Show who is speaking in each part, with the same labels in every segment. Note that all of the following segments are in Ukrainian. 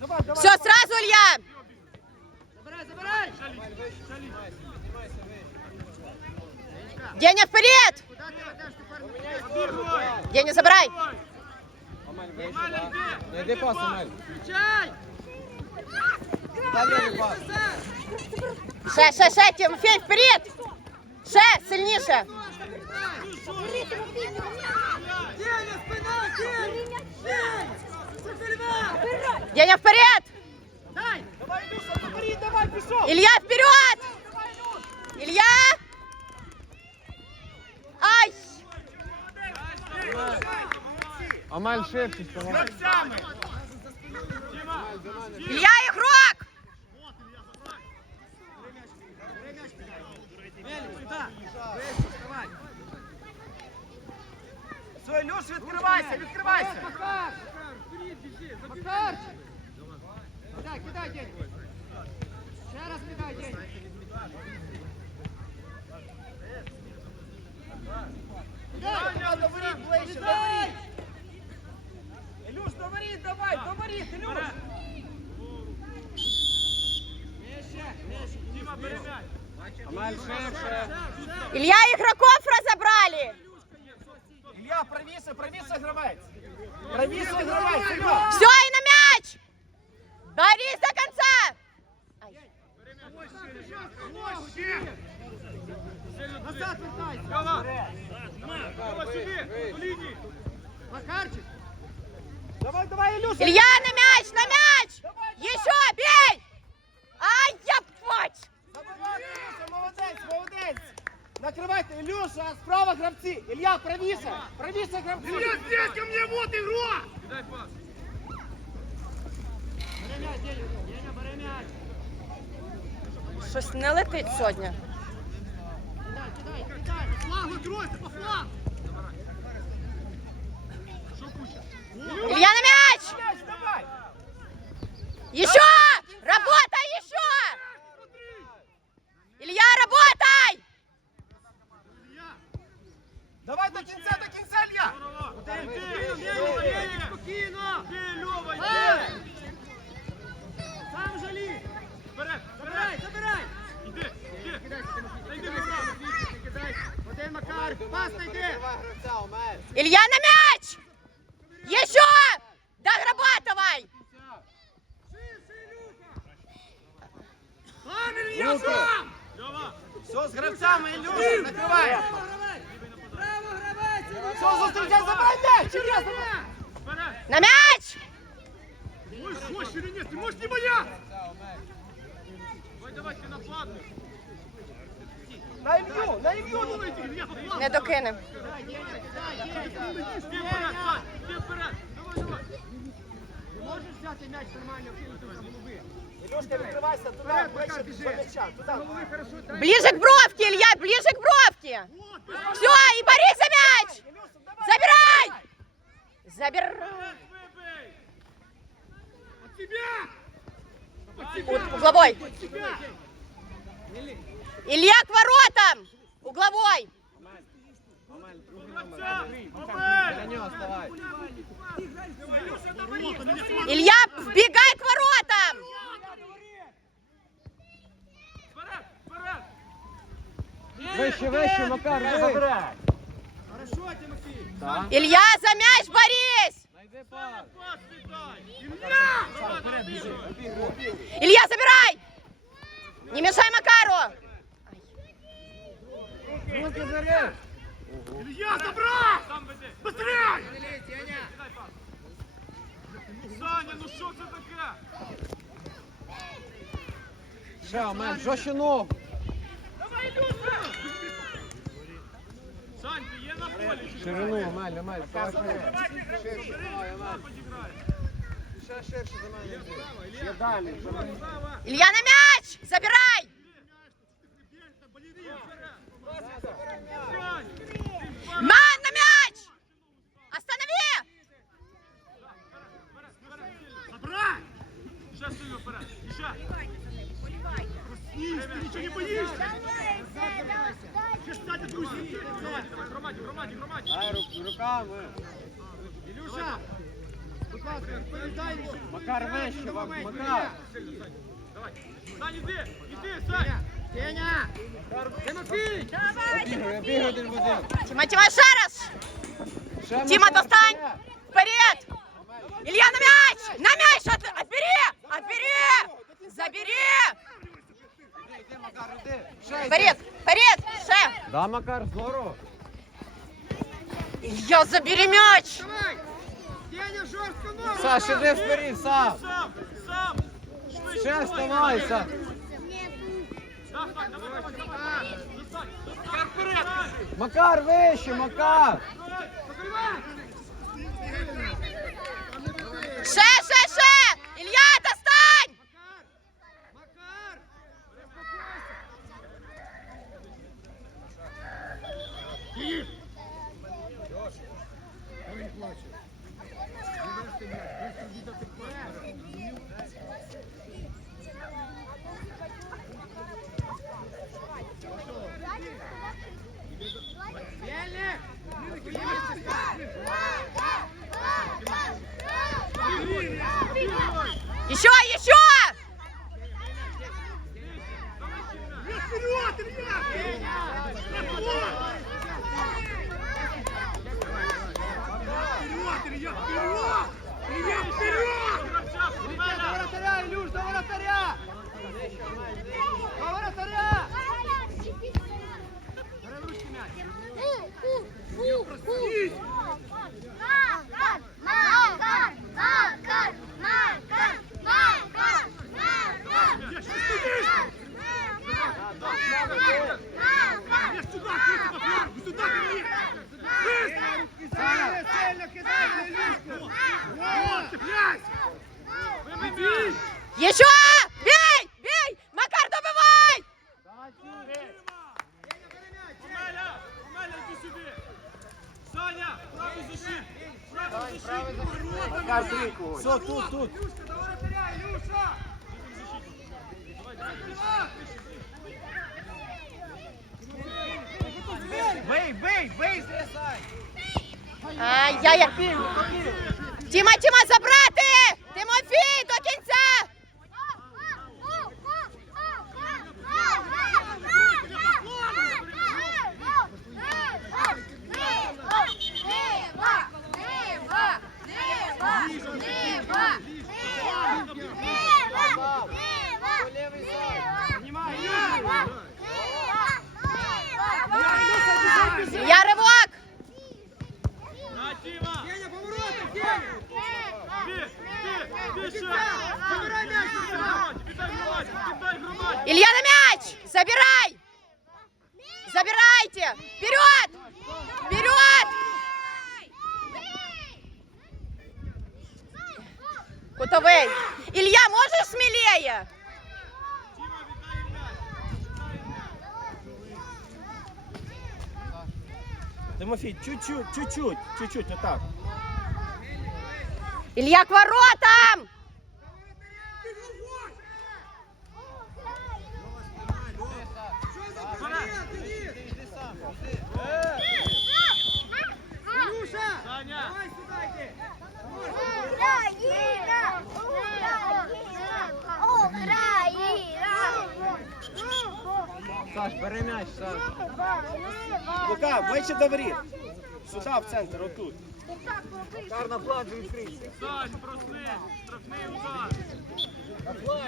Speaker 1: Все, сразу, Илья!
Speaker 2: Забирай, забирай!
Speaker 1: Деня, вперед!
Speaker 2: Куда ти ведеш тепер?
Speaker 1: Деня, забирай!
Speaker 3: Не йди пас, Амель.
Speaker 2: Включай!
Speaker 3: Дай мені пас.
Speaker 1: Ще, ще, ще, Тимофей, вперед! Ще, сильніше!
Speaker 2: Деня, спина! Деня! Деня! Закривай!
Speaker 1: Деня, вперед!
Speaker 2: Дай!
Speaker 4: Давай, Илюша, забери, давай, пішов!
Speaker 1: Илья, вперед! Илья! Ай!
Speaker 3: Амель ширше ставай.
Speaker 1: Илья, игрок!
Speaker 2: Ель, сюди! Вище, вставай!
Speaker 4: Все, Илюш, відкривайся, відкривайся!
Speaker 2: Макар! Вперед біжи! Макарчик! Кидай, кидай, День! Ще раз кидай, День!
Speaker 4: Даня, до воріт ближче, до воріт! Илюш, до воріт, давай, до воріт, Илюш!
Speaker 2: Нижче, нижче!
Speaker 3: Амель ширше.
Speaker 1: Илья, игроков разобрали!
Speaker 4: Илья, правіше, правіше гравець! Правіше гравець, Илья!
Speaker 1: Все, и на мяч! Борись до конца!
Speaker 2: Назад вертайся! Макарчик!
Speaker 4: Давай, давай, Илюша!
Speaker 1: Илья, на мяч, на мяч! Еще, бей! Ай, я пать!
Speaker 4: Забирай, Илюша, молодець, молодець! Накривайте, Ілюша, справа гравці! Ілля, правіше! Правіше гравці! Ілля, здесь ко мне, вот игра!
Speaker 2: Бери м'яч, Деня! Деня, бери м'яч!
Speaker 1: Щось не летить сьогодні.
Speaker 2: Кидай, кидай, кидай! Флаг викройся, по флаг!
Speaker 1: Илья, на мяч!
Speaker 4: М'яч, давай!
Speaker 1: Еще!
Speaker 2: Спокійно! Ей! Сам жалі! Забирай, забирай! Кидай, Тимофій, кидай. Один Макар, пас найди!
Speaker 3: гравця, Амель.
Speaker 1: Илья, на мяч! Еще! Дорабатывай!
Speaker 2: Сам, Ілья, сам!
Speaker 4: Все, з гравцями, Ілюша, накривай! Все, зустрічай, забирай м'яч! Ілля, забирай!
Speaker 1: На мяч!
Speaker 4: На Ілью, на Ілью!
Speaker 1: Не докинем.
Speaker 2: Можеш взяти м'яч нормально, кинути на голови?
Speaker 4: Ілюшка, відкривайся туди, ближче до м'яча.
Speaker 1: Ближе к бровке, Илья, ближе к бровке! Все, и борись за мяч!
Speaker 4: Ілюша, давай!
Speaker 1: Забирай! Забирай! У- Угловой! Илья к воротам! Угловой!
Speaker 3: Амель, другий номер. Для нього ставай.
Speaker 1: Илья, вбегай к воротам!
Speaker 3: Вище, вище, Макар, забирай.
Speaker 2: Хорошо, Тимофій.
Speaker 3: Так.
Speaker 1: Илья, за мяч борись!
Speaker 3: Найди пас.
Speaker 1: Илья, забирай! Не мешай Макару!
Speaker 3: Руки бери.
Speaker 4: Ілля, забрав! Быстрей!
Speaker 5: Саня, ну що це таке?
Speaker 3: Ще, Амель, жорстче ногу.
Speaker 5: Сань, ти є на полі? чи
Speaker 3: Ширину, Амель, Амель. Ставай вперед. Ширше, давай, Амель. Ще ширше до мене йди. Ще далі.
Speaker 1: Илья, на мяч! Забирай! Ман, на мяч! Останови!
Speaker 5: Забирай! Ще сильно вперед. І ще. Ні, ти нічого не боїшся. Ще ж стати друзі. Давай, давай, громаді, громаді, громаді.
Speaker 3: Дай рук- руками.
Speaker 2: Ілюша, будь ласка, відповідальніше.
Speaker 3: Макар вище,
Speaker 2: Давай,
Speaker 3: Макар.
Speaker 2: Сань, іди, іди, Сань. Деня, Тимофій.
Speaker 3: Обігруй, обігруй один в один.
Speaker 1: Тима, Тима, ще раз!
Speaker 3: Ще
Speaker 1: Тима,
Speaker 3: Макар,
Speaker 1: достань!
Speaker 3: ще.
Speaker 1: Вперед! Илья, на мяч! На мяч! От- Отбери! Отбери! Забери!
Speaker 3: Іди, іди, Макар, іди. Ще йди.
Speaker 1: Вперед! Вперед! Ще!
Speaker 3: Да, Макар, здорово.
Speaker 1: Илья, забери мяч!
Speaker 2: Давай. Деня, жорстко ногу.
Speaker 3: Саш, іди вперед, сам.
Speaker 2: Сам, сам.
Speaker 3: Ще вставай, Саш. Макар, вище, Макар.
Speaker 1: Ще, ще, ще! Илья, достань!
Speaker 2: Макар!
Speaker 1: Еще, еще!
Speaker 2: До воротаря, Илюш, до воротаря! До воротаря! Бери в ручки м'яч. Сильно, сильно кидай на Илюшку!
Speaker 1: Еще! Бей! Бей! Макар, добивай!
Speaker 3: Макар. Все, тут, тут.
Speaker 2: Илюшка, до воротаря, Илюша!
Speaker 3: Бий, бей, бей, зрізай.
Speaker 1: Ай-яй-яй! Тіма, Тіма, забрати! Тимофій, до кінця!
Speaker 2: Забирай м'яч,
Speaker 1: Илья на мяч! Забирай! Забирайте! Вперед! Вперед! Кутовий! Илья, можешь смелее?
Speaker 4: Тимофій, чуть-чуть, чуть-чуть, чуть-чуть, отак.
Speaker 1: Илья к воротам!
Speaker 2: Илюша! Давай сюда иди!
Speaker 3: Саш, бери м'яч, Саш.
Speaker 4: Лука, ближче до воріт. Сюди, в центр, отут.
Speaker 3: Макар на відкрийся.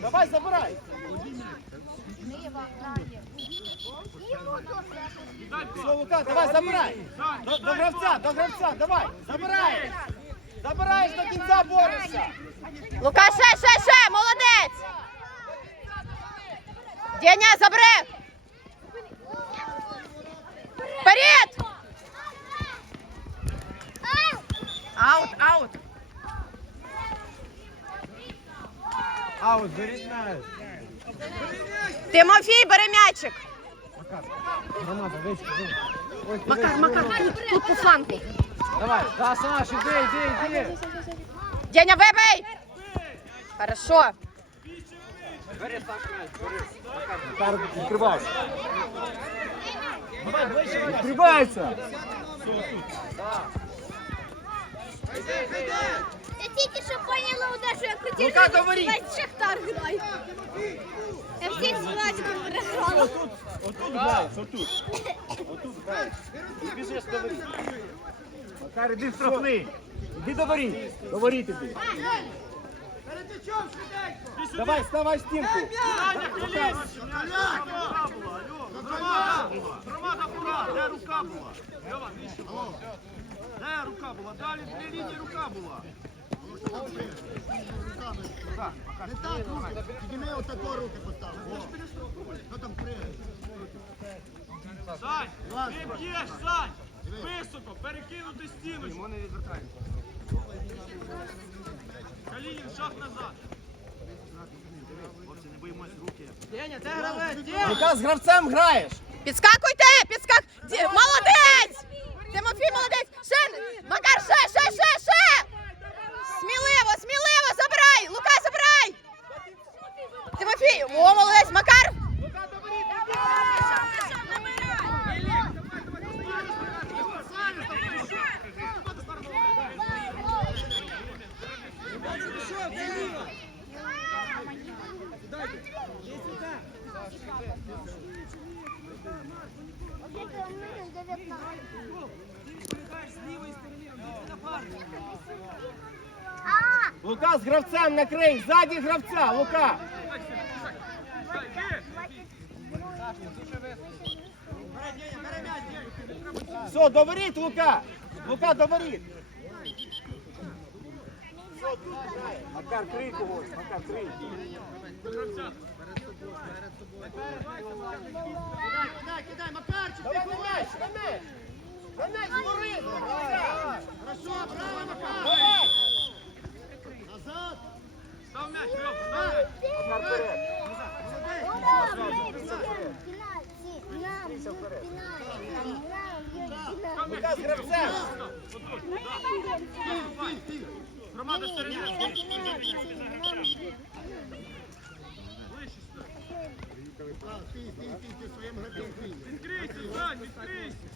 Speaker 4: Давай, забирай. Все, Лука, давай, забирай. До, до гравця, до гравця, давай, забирай. Забираєш до кінця, борешся.
Speaker 1: Лука, ще, ще, ще, молодець! Деня, забери! Вперед! Аут, аут!
Speaker 3: Аут, беріть м'яч.
Speaker 1: Тимофій, бери м'ячик!
Speaker 3: Громада. Ось,
Speaker 1: Макар,
Speaker 3: дивись,
Speaker 1: Макар, тут, тут по флангу.
Speaker 3: Давай, да, Саш, іди, іди, іди.
Speaker 1: Деня, вибий! Хорошо.
Speaker 3: Бери, Саш, м'яч, бери. Макар, відкривай.
Speaker 2: Хайде!
Speaker 5: Я тільки що поняла, удар, що я
Speaker 4: Лука, говори.
Speaker 5: весь Шахтар грає. Я всіх з Владиком переграла.
Speaker 4: Отут, отут граєш, отут. Отут граєш. І біжиш до воріт. Макар, іди штрафний. Іди до воріт. До воріт іди. Давай, ставай стінку.
Speaker 3: Громада була, де рука була? Льова, нижче була. Де рука була? Далі дві лінії рука була.
Speaker 6: Не так руки, підніми отако руки постав. Хто там пригає?
Speaker 3: Сань, ти б'єш, Сань! Високо, перекинути стіночку.
Speaker 2: Йому не відвертаємо.
Speaker 3: Калінін, шаг назад. Хлопці, не боїмось руки.
Speaker 2: Деня, це гравець, Деня!
Speaker 4: Лука, з гравцем граєш.
Speaker 1: Підскакуйте, підскак. Ді- Молодець! Тимофій, молодець! Ще, Макар, ще, ще, ще, ще! Сміливо, сміливо, забирай! Лука, забирай! Тимофій, о, молодець, Макар!
Speaker 4: Лука з гравцем накрий, ззаді гравця, Лука. Все, до воріт, Лука. Лука, до воріт. Все, тут грає. Макар, крий когось, Макар, крий.
Speaker 6: Кидай, кидай, кидай, Макарчик, ти
Speaker 4: на
Speaker 6: ходиш.
Speaker 4: м'яч, на м'яч. На м'яч, з воріт.
Speaker 6: Хорошо, право, Макар. Назад.
Speaker 3: Став м'яч, Льов, став м'яч.
Speaker 4: Макар, з гравцем.
Speaker 3: Громада середина. Ближче сюди.
Speaker 6: Так, Ти, ти, ти, ти своїм гравцем стій.
Speaker 3: Відкрийся, Сань, відкрийся.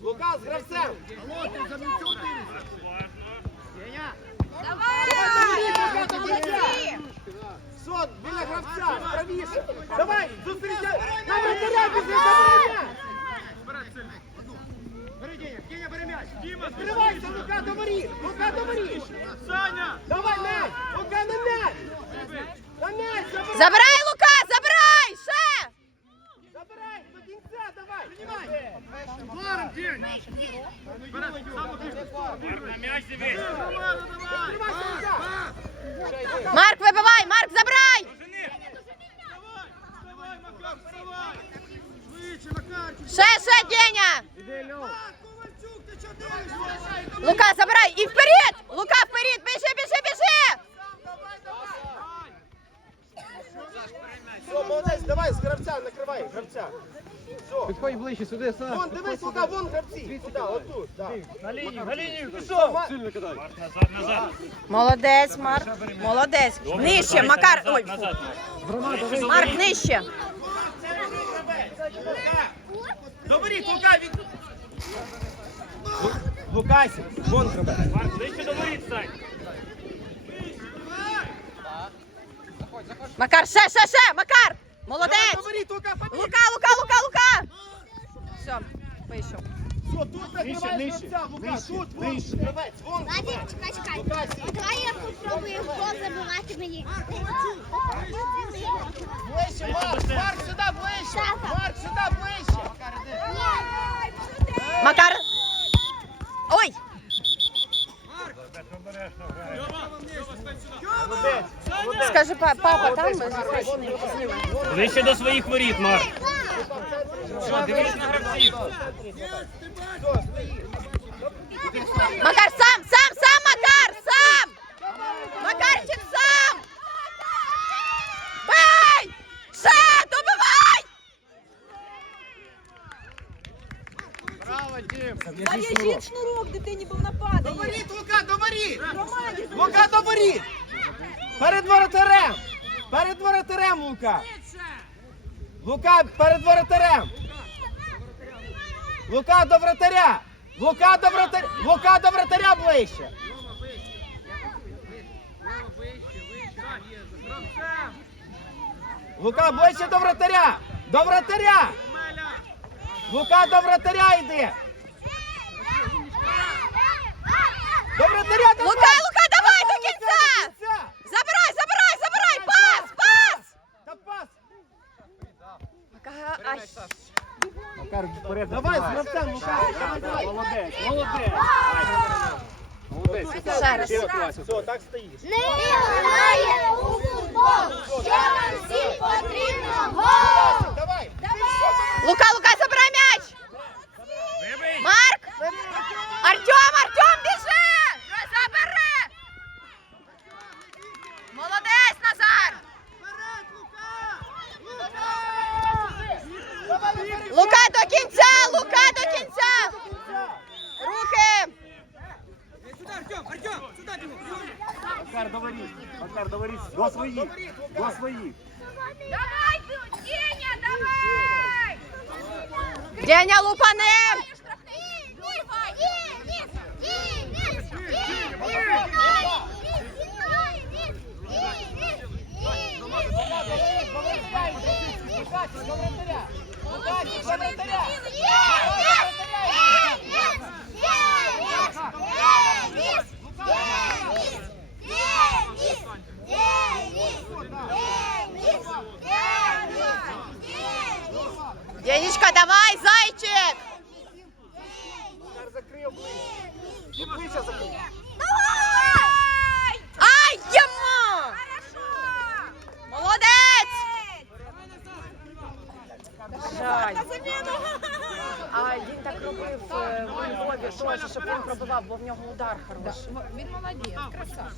Speaker 4: Лука з гравцем.
Speaker 1: Молодці!
Speaker 4: Все, біля гравця, правіше. Давай, зустрічай. На вратаря біжи.
Speaker 2: Бери бери м'яч!
Speaker 4: Відкривайся, Лука, до воріт. Лука, до воріт.
Speaker 3: Саня!
Speaker 4: Давай м'яч. Лука, на м'яч. На м'яч, забирай!
Speaker 1: Ще!
Speaker 4: Забирай, до кінця, давай.
Speaker 3: Маром, День! Вперед, сам На м'яч дивись! Громада, давай!
Speaker 4: Відкривайся, Лука.
Speaker 1: Марк, вибивай! Марк, забирай!
Speaker 3: Давай! Вставай, Макар, вставай! Швидше, Макарчик!
Speaker 1: Ще, ще, Деня!
Speaker 4: Іди, Льов.
Speaker 3: Ковальчук, ти чого дивишся?
Speaker 1: Лука, забирай! І вперед! Лука, вперед! Біжи, біжи, біжи!
Speaker 4: Все, молодець, давай, з гравця, накривай, гравця. Все.
Speaker 2: Підходь ближче сюди, Саш.
Speaker 4: Вон, дивись, Лука, вон гравці. Сюди, отут.
Speaker 2: На лінію, на лінію,
Speaker 4: Пішов.
Speaker 1: Молодець, Марк. Молодець. Нижче, Макар. Ой. Марк, нижче.
Speaker 4: Доберіть, Лука, від... Лукасі, вон гравець.
Speaker 1: Макар, ще, ще, ще! Макар! Молодець!
Speaker 4: Доберіть, Лука, побіг.
Speaker 1: Лука, Лука, Лука, Лука! Все, вийшов.
Speaker 4: Все, тут накриваєш гравця, Лука, тут, вон, гравець, вон гравець.
Speaker 5: чекай, чекай.
Speaker 4: Лукасі.
Speaker 5: Давай я попробую гол забивати мені.
Speaker 4: Ближче, Марк, Марк, сюди ближче. Марк, сюди ближче.
Speaker 1: Макар! Ой!
Speaker 4: Молодець, молодець.
Speaker 1: Скажи, па- папа, там ми
Speaker 7: Ближче до своїх воріт, Марк.
Speaker 1: Макар, сам, сам, сам, Макар, сам! Макарчик, сам! Бей! Ще, добивай!
Speaker 8: Зав'яжіть шнурок, дитині, бо вона падає.
Speaker 4: Доберіть, Лука, доберіть. Лука, доберіть. Перед воротарем. Перед воротарем, Лука. Лука, перед воротарем. Лука до вратаря! Лука до вратаря! Лука до вратаря ближче! Лука ближче до вратаря! До вратаря! Лука до вратаря йде! До вратаря!
Speaker 1: Лука, Лука, давай до кінця! Забирай, забирай, забирай! Пас! Пас!
Speaker 4: Та пас!
Speaker 6: Макар, вперед.
Speaker 4: Давай, з гравцем, Лука! Давай, давай!
Speaker 7: Молодець, молодець. Молодець.
Speaker 1: Ще раз.
Speaker 4: Все, так стоїш.
Speaker 5: Не грає у футбол, що нам всім потрібно гол!
Speaker 4: Давай!
Speaker 1: Лука, Лука, забирай м'яч!
Speaker 7: Вибий.
Speaker 1: Марк! Артем, Артем, біжи! Забери! Молодець, Назар! Лука до кінця! Лука до кінця! Руки!
Speaker 6: Макар, до воріт. Макар, до воріт. До своїх. До своїх.
Speaker 5: Давай, Деня, давай!
Speaker 1: Деня лупане!
Speaker 4: До вратаря! До вратаря!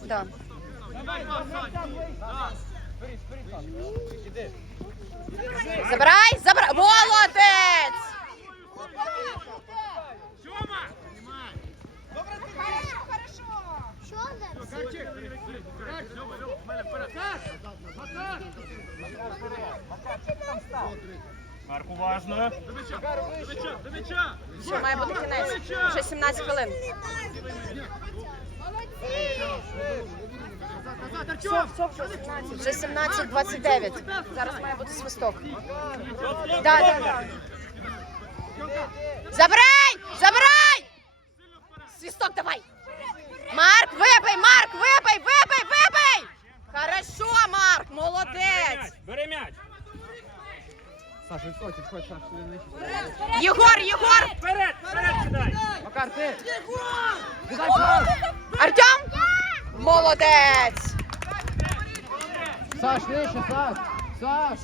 Speaker 1: Да. Забирай, забирай. Молодець!
Speaker 7: Марк, уважно.
Speaker 1: Ще має бути кінець. Ще 17 хвилин. Все, все, вже 17. Вже 17-29. Зараз має бути свисток. Да, да, да. Забирай! Забирай! Свисток давай! Марк, вибий! Марк, вибий! Вибий! Вибий! Хорошо, Марк, молодець!
Speaker 7: Бери м'яч.
Speaker 2: Саша, відходь, відходь, Саша, сюди нижче.
Speaker 1: Єгор, Єгор!
Speaker 7: Вперед, вперед кидай.
Speaker 2: Макар, ти! Пас!
Speaker 1: Артем! Молодець!
Speaker 2: Саш, нижче, Саш! Саш!